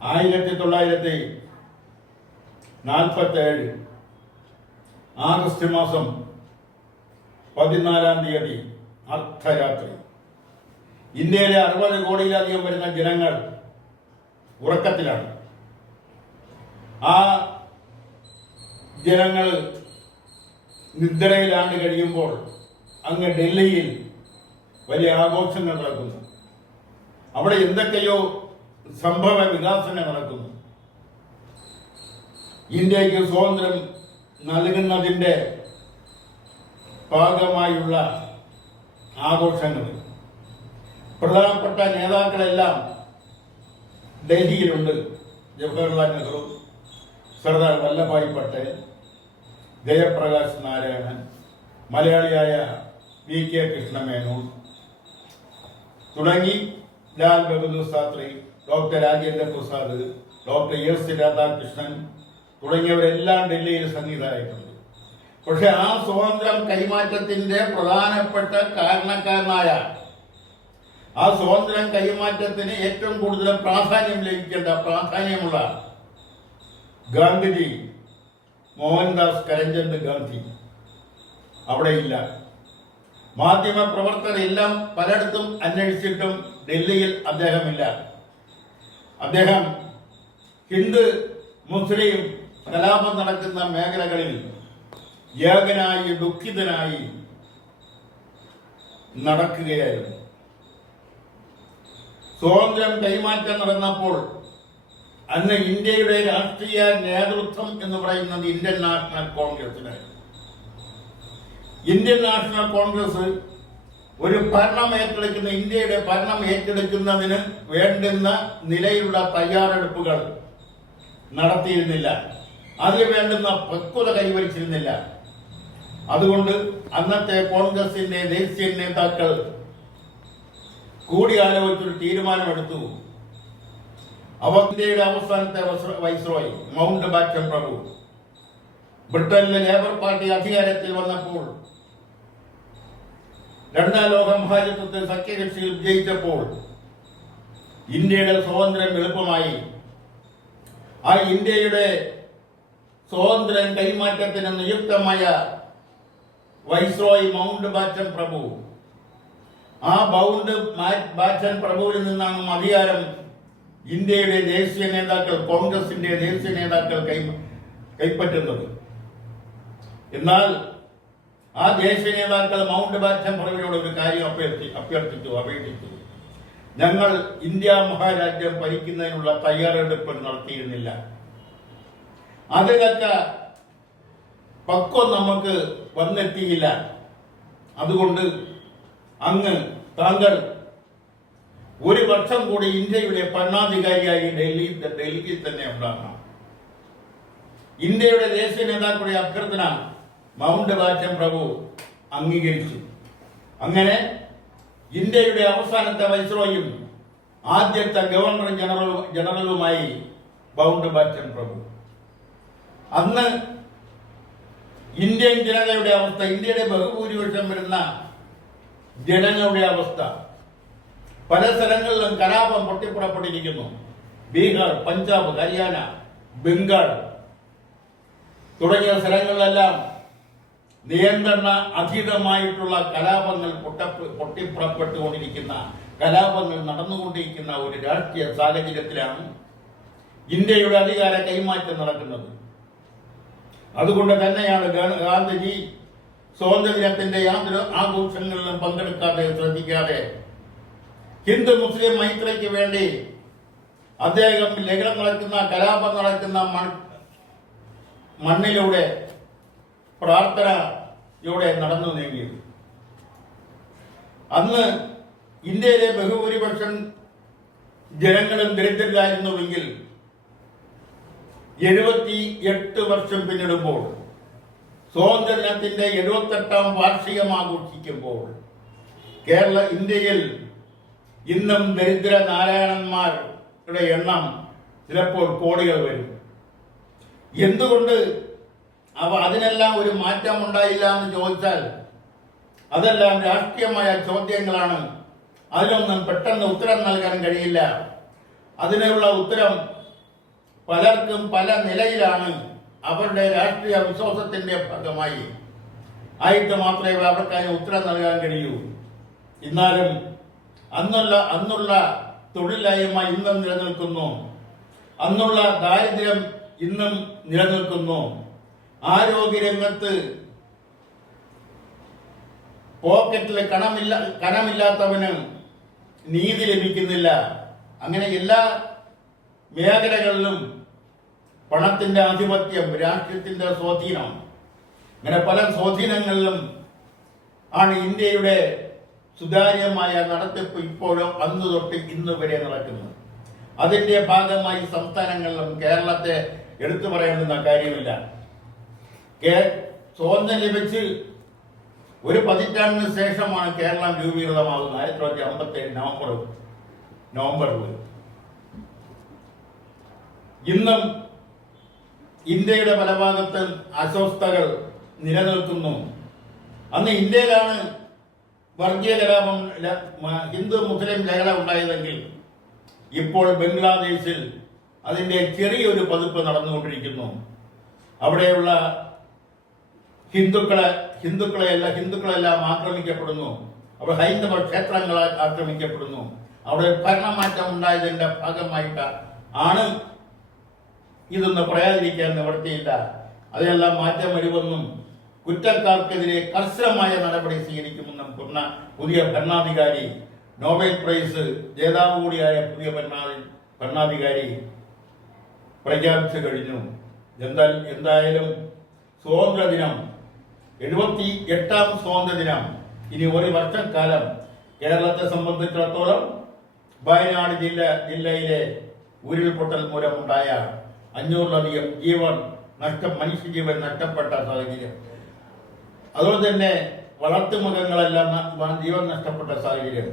1947 August മാസം 14-ാം തീയതി അർദ്ധരാത്രി ഇന്ത്യയിലെ 60 കോടിയിലധികം വരുന്ന ജനങ്ങൾ ഉറക്കത്തിലാണ്. ആ ജനങ്ങൾ നിദ്രയിലാണ്ട് കഴിയുമ്പോൾ അങ്ങ് ഡൽഹിയിൽ വലിയ ആഘോഷങ്ങൾ നടക്കുന്നു. അവിടെ എന്തൊക്കെയോ സംഭവ വികാസങ്ങൾ നടക്കുന്നു. ഇന്ത്യക്ക് സ്വാതന്ത്ര്യം നൽകുന്നതിൻ്റെ ഭാഗമായുള്ള ആഘോഷങ്ങൾ. പ്രധാനപ്പെട്ട നേതാക്കളെല്ലാം ഡൽഹിയിലുണ്ട്. ജവഹർലാൽ നെഹ്റു, സർദാർ വല്ലഭായ് പട്ടേൽ, ജയപ്രകാശ് നാരായണൻ, മലയാളിയായ VK കൃഷ്ണമേനോൻ തുടങ്ങി Lal Bahadur Shastri, doctor Rajendra Prasad, doctor S Radhakrishnan തുടങ്ങിയവരെല്ലാം ഡൽഹിയിൽ സന്നിഹിതരായിട്ടുണ്ട്. പക്ഷെ ആ സ്വാതന്ത്ര്യം കൈമാറ്റത്തിന്റെ പ്രധാനപ്പെട്ട കാരണക്കാരനായ ആ സ്വാതന്ത്ര്യം കൈമാറ്റത്തിന് ഏറ്റവും കൂടുതൽ പ്രാധാന്യമുള്ള ഗാന്ധിജി, മോഹൻദാസ് കരംചന്ദ് ഗാന്ധി അവിടെയില്ല. മാധ്യമ പ്രവർത്തകരെല്ലാം പലയിടത്തും അന്വേഷിച്ചിട്ടും ഡൽഹിയിൽ അദ്ദേഹമില്ല. അദ്ദേഹം ഹിന്ദു മുസ്ലിം കലാപം നടക്കുന്ന മേഖലകളിൽ ഏകനായി ദുഃഖിതനായി നടക്കുകയായിരുന്നു. സ്വാതന്ത്ര്യം കൈമാറ്റം നടന്നപ്പോൾ അന്ന് ഇന്ത്യയുടെ രാഷ്ട്രീയ നേതൃത്വം എന്ന് പറയുന്നത് ഇന്ത്യൻ നാഷണൽ കോൺഗ്രസിനായിരുന്നു. ഇന്ത്യൻ നാഷണൽ കോൺഗ്രസ് ഒരു ഭരണം ഏറ്റെടുക്കുന്ന ഇന്ത്യയുടെ ഭരണം ഏറ്റെടുക്കുന്നതിന് വേണ്ടുന്ന നിലയിലുള്ള തയ്യാറെടുപ്പുകൾ നടത്തിയിരുന്നില്ല. അതിന് വേണ്ടുന്ന പക്വത കൈവരിച്ചിരുന്നില്ല. അതുകൊണ്ട് അന്നത്തെ കോൺഗ്രസിന്റെ ദേശീയ നേതാക്കൾ കൂടിയാലോചിച്ചൊരു തീരുമാനമെടുത്തു. ഇന്ത്യയുടെ അവസാനത്തെ വൈസ്രോയി മൗണ്ട് ബാറ്റൻ പ്രഭു ബ്രിട്ടനിലെ ലേബർ പാർട്ടി അധികാരത്തിൽ വന്നപ്പോൾ, രണ്ടാം ലോക മഹായുദ്ധത്തിൽ സഖ്യകക്ഷിയിൽ വിജയിച്ചപ്പോൾ ഇന്ത്യയുടെ സ്വാതന്ത്ര്യം എളുപ്പമായി. ആ ഇന്ത്യയുടെ സ്വാതന്ത്ര്യം കൈമാറ്റത്തിന് നിയുക്തമായ വൈസ്രോയി മൗണ്ട് ബാറ്റൻ പ്രഭു, ആ മൗണ്ട് ബാറ്റൻ പ്രഭുവിൽ നിന്നാണ് അധികാരം ഇന്ത്യയുടെ ദേശീയ നേതാക്കൾ, കോൺഗ്രസിന്റെ ദേശീയ നേതാക്കൾ കൈപ്പറ്റുന്നത്. എന്നാൽ ആ ദേശീയ നേതാക്കൾ മൗണ്ട് ബാറ്റൻ പ്രഭുവിനോട് ഒരു കാര്യം അപേക്ഷിച്ചു. ഞങ്ങൾ ഇന്ത്യ മഹാരാജ്യം ഭരിക്കുന്നതിനുള്ള തയ്യാറെടുപ്പ് നടത്തിയിരുന്നില്ല. അതിലൊക്കെ പക്വം നമുക്ക് വന്നെത്തിയില്ല. അതുകൊണ്ട് താങ്കൾ ഒരു വർഷം കൂടി ഇന്ത്യയുടെ ഭരണാധികാരിയായി ഡൽഹിയിൽ തന്നെ ഉണ്ടാകണം. ഇന്ത്യയുടെ ദേശീയ നേതാക്കളുടെ അഭ്യർത്ഥന മൗണ്ട് ബാറ്റൻ പ്രഭു അംഗീകരിച്ചു. അങ്ങനെ ഇന്ത്യയുടെ അവസാനത്തെ വൈസ്രോയും ആദ്യത്തെ ഗവർണർ ജനറലുമായി മൗണ്ട് ബാറ്റൻ പ്രഭു. അന്ന് ഇന്ത്യൻ ജനതയുടെ അവസ്ഥ, ഇന്ത്യയുടെ ബഹുഭൂരിപക്ഷം വരുന്ന ജനങ്ങളുടെ അവസ്ഥ, പല സ്ഥലങ്ങളിലും കലാപം പൊട്ടിപ്പുറപ്പെട്ടിരിക്കുന്നു. ബീഹാർ, പഞ്ചാബ്, ഹരിയാന, ബംഗാൾ തുടങ്ങിയ സ്ഥലങ്ങളിലെല്ലാം നിയന്ത്രണ അതീതമായിട്ടുള്ള കലാപങ്ങൾ പൊട്ടിപ്പുറപ്പെട്ടുകൊണ്ടിരിക്കുന്ന, കലാപങ്ങൾ നടന്നുകൊണ്ടിരിക്കുന്ന ഒരു രാഷ്ട്രീയ സാഹചര്യത്തിലാണ് ഇന്ത്യയുടെ അധികാര കൈമാറ്റം നടക്കുന്നത്. അതുകൊണ്ട് തന്നെയാണ് ഗാന്ധിജി സ്വാതന്ത്ര്യദിനത്തിന്റെ യാതൊരു ആഘോഷങ്ങളിലും പങ്കെടുക്കാതെ, ശ്രദ്ധിക്കാതെ ഹിന്ദു മുസ്ലിം മൈത്രിക്ക് വേണ്ടി അദ്ദേഹം ലഹളം നടക്കുന്ന, കലാപം നടക്കുന്ന മണ്ണിലൂടെ പ്രാർത്ഥനയോടെ നടന്നു നീങ്ങിയത്. അന്ന് ഇന്ത്യയിലെ ബഹുഭൂരിപക്ഷം ജനങ്ങളും ദരിദ്രരായിരുന്നുവെങ്കിൽ 78 വർഷം പിന്നിടുമ്പോൾ, സ്വാതന്ത്ര്യദിനത്തിന്റെ 78ാം വാർഷികം ആഘോഷിക്കുമ്പോൾ ഇന്ത്യയിൽ ഇന്നും ദരിദ്ര നാരായണന്മാരുടെ എണ്ണം ചിലപ്പോൾ കോടികൾ വരും. എന്തുകൊണ്ട് അതിനെല്ലാം ഒരു മാറ്റം ഉണ്ടായില്ല എന്ന് ചോദിച്ചാൽ അതെല്ലാം രാഷ്ട്രീയമായ ചോദ്യങ്ങളാണ്. അതിനൊന്നും പെട്ടെന്ന് ഉത്തരം നൽകാൻ കഴിയില്ല. അതിനുള്ള ഉത്തരം പലർക്കും പല നിലയിലാണ് അവരുടെ രാഷ്ട്രീയ വിശ്വാസത്തിന്റെ ഭാഗമായി ആയിട്ട് മാത്രമേ അവർക്ക് അതിന് ഉത്തരം നൽകാൻ കഴിയൂ. എന്നാലും അന്നുള്ള തൊഴിലില്ലായ്മ ഇന്നും നിലനിൽക്കുന്നു, അന്നുള്ള ദാരിദ്ര്യം ഇന്നും നിലനിൽക്കുന്നു. ആരോഗ്യരംഗത്ത് പോക്കറ്റിൽ കനമില്ലാത്തവന് നീതി ലഭിക്കുന്നില്ല. അങ്ങനെ എല്ലാ മേഖലകളിലും പണത്തിന്റെ ആധിപത്യം, രാഷ്ട്രീയത്തിന്റെ സ്വാധീനം, അങ്ങനെ പല സ്വാധീനങ്ങളിലും ആണ് ഇന്ത്യയുടെ സുതാര്യമായ നടത്തിപ്പ് ഇപ്പോഴും അന്ന് തൊട്ട് ഇന്ന് വരെ നടക്കുന്നത്. അതിന്റെ ഭാഗമായി സംസ്ഥാനങ്ങളിലും കേരളത്തെ എടുത്തു പറയേണ്ടുന്ന കാര്യമില്ല. സ്വാതന്ത്ര്യം ലഭിച്ച് ഒരു പതിറ്റാണ്ടിന് ശേഷമാണ് കേരളം രൂപീകൃതമാകുന്നത്. 1957 നവംബറിൽ. ഇന്നും ഇന്ത്യയുടെ പല ഭാഗത്തും അസ്വസ്ഥതകൾ നിലനിൽക്കുന്നു. അന്ന് ഇന്ത്യയിലാണ് വർഗീയ കലാപം, ഹിന്ദു മുസ്ലിം ലഹള ഉണ്ടായതെങ്കിൽ ഇപ്പോൾ ബംഗ്ലാദേശിൽ അതിന്റെ ചെറിയൊരു പതിപ്പ് നടന്നുകൊണ്ടിരിക്കുന്നു. അവിടെയുള്ള ഹിന്ദുക്കളെല്ലാം ആക്രമിക്കപ്പെടുന്നു. അവിടെ ഹൈന്ദവ ക്ഷേത്രങ്ങൾ ആക്രമിക്കപ്പെടുന്നു. അവിടെ ഭരണമാറ്റം ഉണ്ടായതിന്റെ ഭാഗമായിട്ട് ആണ് ഇതൊന്നും പറയാതിരിക്കാൻ നിവർത്തിയില്ല. അതെല്ലാം മാറ്റം വരുമെന്നും കുറ്റക്കാർക്കെതിരെ കർശനമായ നടപടി സ്വീകരിക്കുമെന്നും പുതിയ ഭരണാധികാരി, നോബൽ പ്രൈസ് ജേതാവ് കൂടിയായ പുതിയ ഭരണാധികാരി പ്രഖ്യാപിച്ചു കഴിഞ്ഞു. എന്തായാലും സ്വാതന്ത്ര്യദിനം, 78ാം സ്വാതന്ത്ര്യദിനം ഇനി ഒരു വർഷക്കാലം കേരളത്തെ സംബന്ധിച്ചിടത്തോളം വയനാട് ജില്ലയിലെ ഉരുൾപൊട്ടൽ മൂലമുണ്ടായ 500-ലധികം മനുഷ്യജീവൻ നഷ്ടപ്പെട്ട സാഹചര്യം, അതുപോലെ തന്നെ വളർത്തുമൃഗങ്ങളെല്ലാം ജീവൻ നഷ്ടപ്പെട്ട സാഹചര്യം,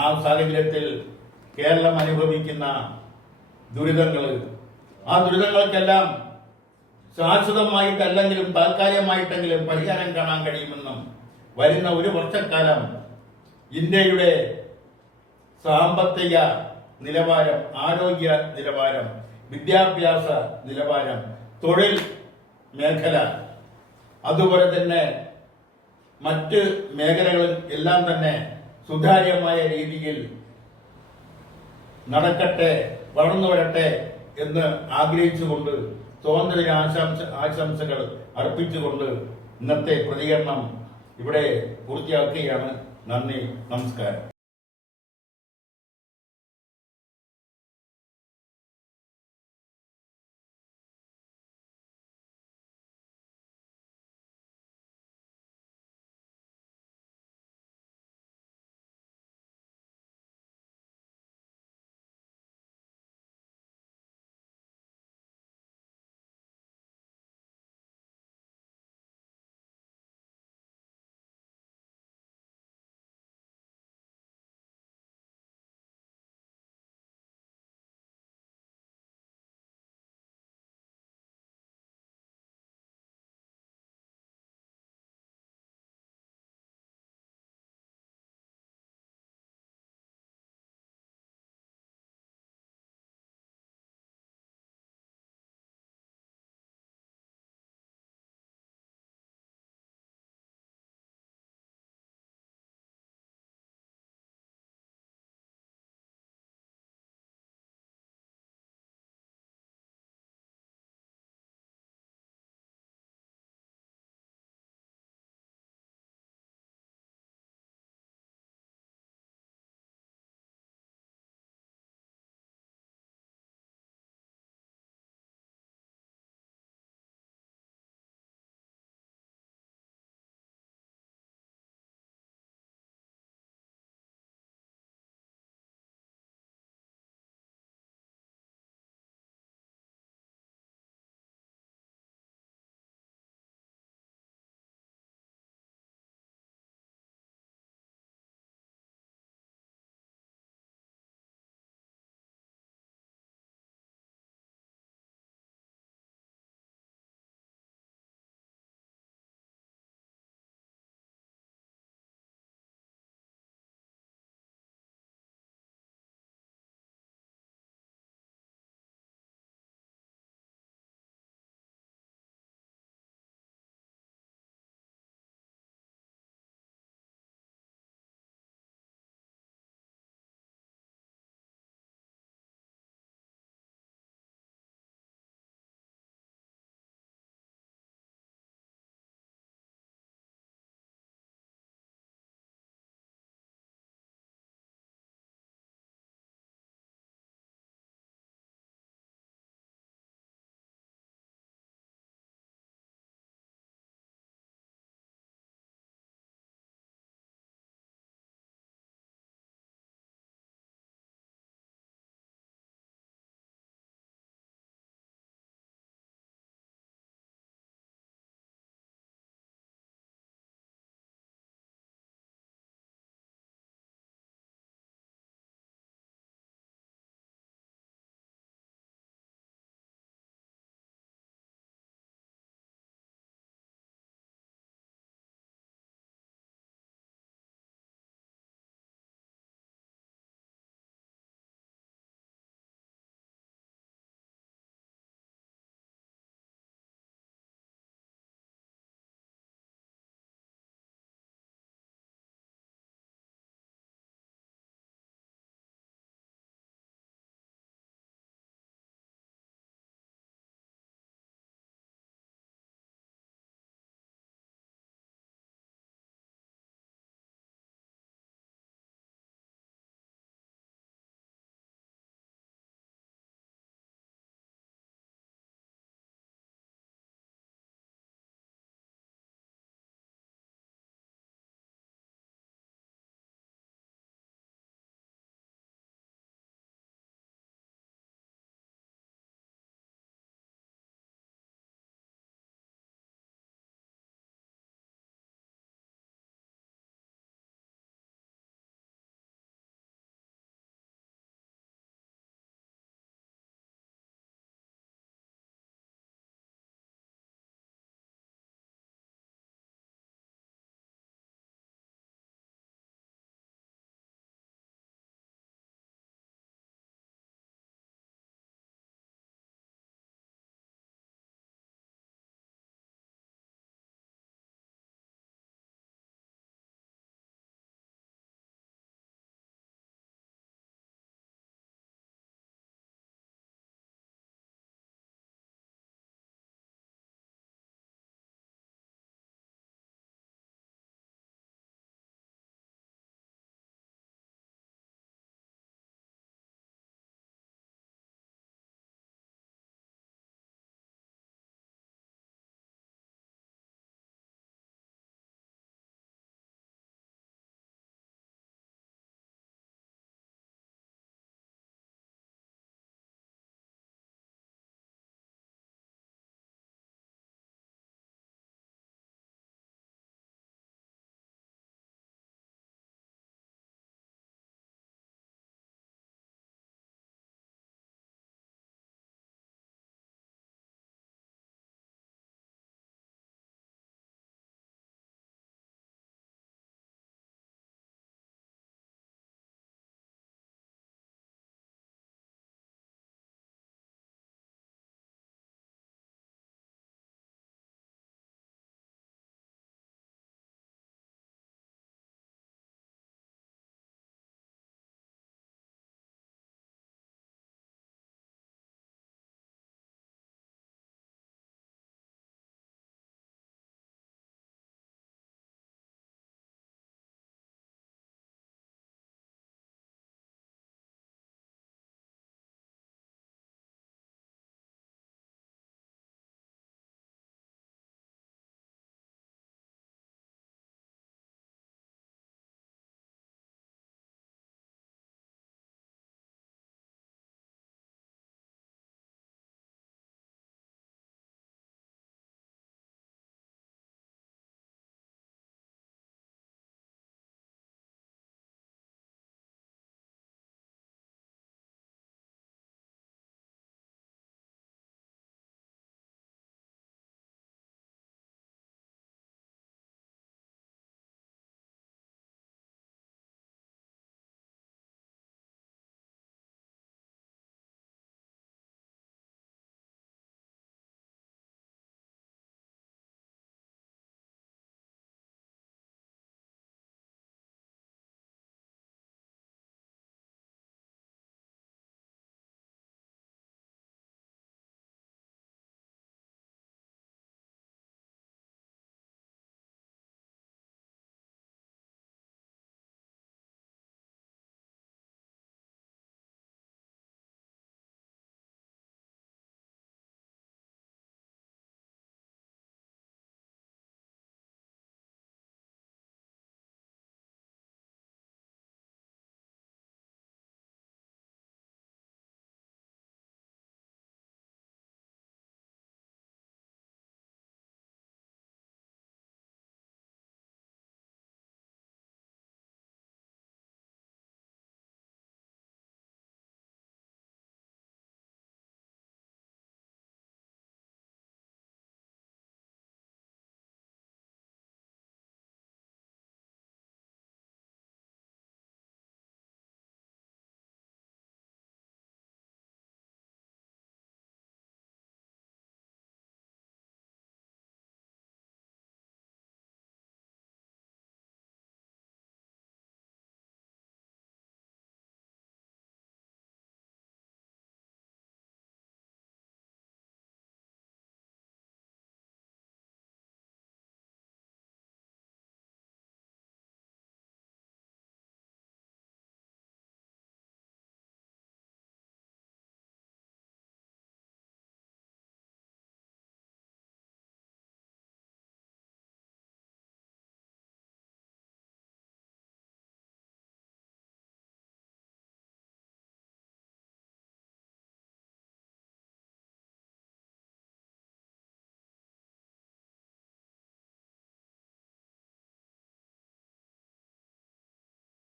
ആ സാഹചര്യത്തിൽ കേരളം അനുഭവിക്കുന്ന ദുരിതങ്ങൾ, ആ ദുരിതങ്ങൾക്കെല്ലാം ശാശ്വതമായിട്ടല്ലെങ്കിലും താൽക്കാലികമായിട്ടെങ്കിലും പരിഹാരം കാണാൻ കഴിയുമെന്നും വരുന്ന ഒരു വർഷക്കാലം ഇന്ത്യയുടെ സാമ്പത്തിക നിലവാരം, ആരോഗ്യ നിലവാരം, വിദ്യാഭ്യാസ നിലവാരം, തൊഴിൽ മേഖല, അതുപോലെ തന്നെ മറ്റ് മേഖലകളിൽ എല്ലാം തന്നെ സുതാര്യമായ രീതിയിൽ നടക്കട്ടെ, വളർന്നു വരട്ടെ എന്ന് ആഗ്രഹിച്ചുകൊണ്ട് സ്വാതന്ത്ര്യ ആശംസകൾ അർപ്പിച്ചുകൊണ്ട് ഇന്നത്തെ പ്രതികരണം ഇവിടെ പൂർത്തിയാക്കുകയാണ്. നന്ദി, നമസ്കാരം.